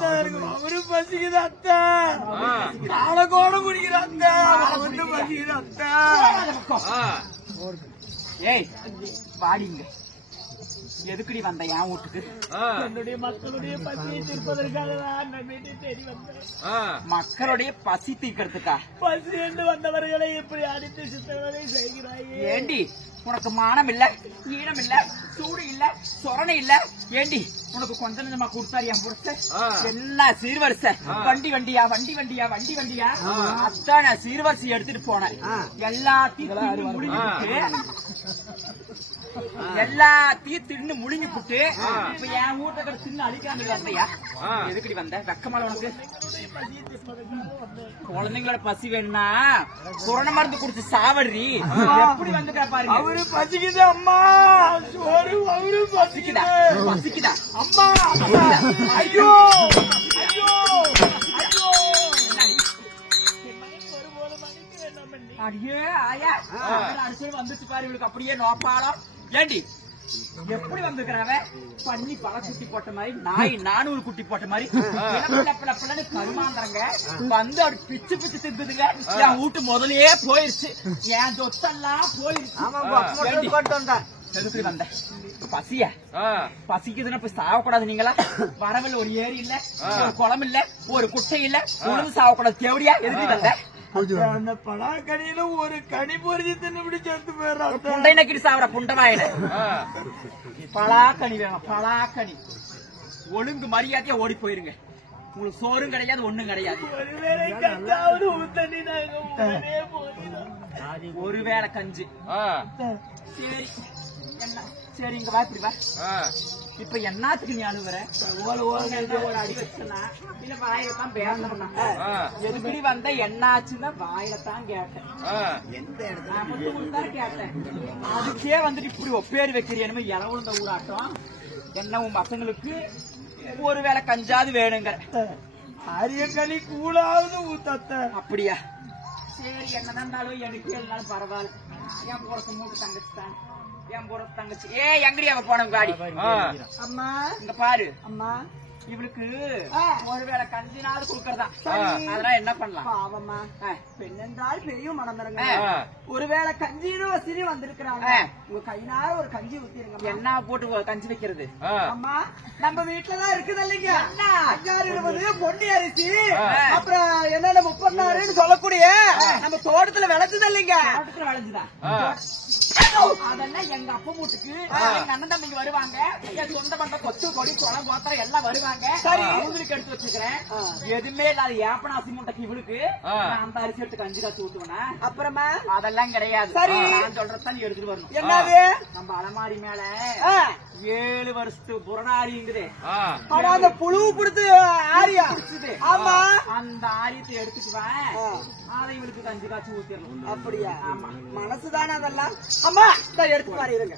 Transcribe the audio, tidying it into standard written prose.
அவரு பசிக்குது அத்தை, காலகோட குடிக்கிற அத்தை, அவரு பசிக்குது அத்தை. ஏய் வாடிங்க, எதுக்குடி வந்த என் வீட்டுக்கு? என்னுடைய மக்களுடைய பசியை தீர்ப்பதற்காக நான் வீட்டை தேடி வந்தேன். மக்களுடைய பசி தீர்க்கிறதுக்கா? பசி என்று வந்தவர்களை எப்படி அடித்து சித்தவதை செய்கிறாய்? ஏண்டி உனக்கு மானம் இல்ல, ஈனம் இல்ல, சூடு இல்ல, சொரணை இல்ல? ஏண்டி உனக்கு கொஞ்சம் கொஞ்சமா கொடுத்தாரு என் புடிச்ச என்ன சீர்வரிசை? வண்டி வண்டியா வண்டி வண்டியா வண்டி வண்டியா அத்தான் நான் சீர்வரிசை எடுத்துட்டு போனேன். எல்லாத்தையும் தின்னு முழுங்கி புட்டு இப்ப என் வீட்டுல தின்னு அழிக்காம வந்தையா? எதுக்கடி வந்த? வெக்கமால உனக்கு? குழந்தைங்களோட பசி வேணும்னா கொரோனா மருந்து குடிச்சு சாவடி. எப்படி வந்துட்டா பாருங்க. அவரு பசிக்குது அம்மா, சோறு அவரு பசிக்குதா? பசிக்குதா அம்மா? ஐயோ ஐயோ ஐயோ! அடியே ஆயா அடிச்சு வந்துச்சு பாரு இவளுக்கு அப்படியே நோப்பாலம். ஏண்டி எப்படி வந்திருக்கிறவ? பண்ணி பல குட்டி போட்ட மாதிரி, நாய் 400 குட்டி போட்ட மாதிரி கருமாந்திரங்க வந்து அப்படி பிச்சு பிச்சு திங்குதுங்க. என் வீட்டு முதலையே போயிருச்சு, என் சொத்தெல்லாம் போயிருச்சு. எதுக்கு வந்த? பசிய பசிக்குதுன்னா போய் சாவக்கூடாது. நீங்களா வரவில் ஒரு ஏரி இல்ல, ஒரு குளம் இல்ல, ஒரு குட்டை இல்ல, உணவு சாவக்கூடாது. தேவடியா எதுக்கு வந்த? அந்த பலாக்கனியில ஒரு கனி பொறிஞ்சு தின்னு சேர்த்து போயிடுறான். புண்டை நக்கிட்டு சாவற புண்டவாயில பலாக்கனி வேணும். பலாக்கனி ஒழுங்கு மரியாதையா ஓடி போயிருங்க. உங்களுக்கு சோறும் கிடையாது, ஒண்ணும் கிடையாது. ஒருவேளை கஞ்சி. சரி சரி இங்க வா, இப்படி வா. இப்ப என்னத்துக்கு நீ அழுவுற? ஒரு அடி வச்சுனா இல்ல வாயிலத்தான் பேசணும். எதுக்கடி வந்த என்னாச்சுன்னா வாயிலத்தான் கேட்டேன். கேட்டேன். அதுக்கே வந்துட்டு இப்படி ஒப்பேறு வைக்கிறேன். இளவுந்த ஊராட்டம் என்ன உன் பசங்களுக்கு ஒருவேளை கஞ்சாது வேணுங்க. அரியக்களி கூடாவது ஊத்தத்த. அப்படியா? சரி என்னதான் இருந்தாலும் எனக்கு எல்லாரும் பரவாயில்ல. என் போறக்கு மூட்டு தங்கச்சி தான், என் போறக்கு தங்கச்சி. எங்கடி அவ போன காடி? அம்மா இங்க பாரு அம்மா, இவளுக்கு ஒருவேளை கஞ்சினாவது கொடுக்கறதா. அதெல்லாம் என்ன பண்ணலாம்? பாவம்மா, பெண்ணென்றால் பெரிய மனந்தரங்க. ஒருவேளை கஞ்சின்னு வசதி வந்திருக்கிறாங்க, உங்க கையினால ஒரு கஞ்சி ஊத்திருங்க. என்ன போட்டு கஞ்சி வைக்கிறது? அம்மா நம்ம வீட்டுலதான் இருக்குது இல்லைங்க, 5-20 பொன்னி அரிசி, அப்புறம் என்னென்ன 36 சொல்லக்கூடிய நம்ம தோட்டத்துல விளைச்சது இல்லைங்க. தோட்டத்துல விளைஞ்சுதா? அதெல்லாம் எங்க அப்பா வீட்டுக்கு எங்க அண்ணன் தம்பிங்க வருவாங்க, என் சொந்த பண்ட கொத்து கொடி குளம் கோத்தம் எல்லாம் வருவாங்க. சரி அவங்களுக்கு எடுத்து வச்சுக்கிறேன். எதுவுமே இல்லாத ஏப்பனாசி முட்டைக்கு இவளுக்கு அந்த அரிசி எடுத்து கஞ்சி காய்ச்சி ஊத்துவனா? அப்புறமா அதெல்லாம் கிடையாது. சரி நான் சொல்றதான் நீ எடுத்துட்டு வரணும். என்னது? நம்ம அலமாரி மேல 7 வருஷத்து புறநாரிங்குது. அந்த புழு பிடித்து ஆரியா பிடிச்சது. ஆமா, அந்த ஆரியத்தை எடுத்துட்டு வா, அதை இவளுக்கு கஞ்சி காய்ச்சி ஊத்திடணும். அப்படியா? ஆமா, மனசுதானே அதெல்லாம். அம்மா எடுத்து பாரு. இருங்க.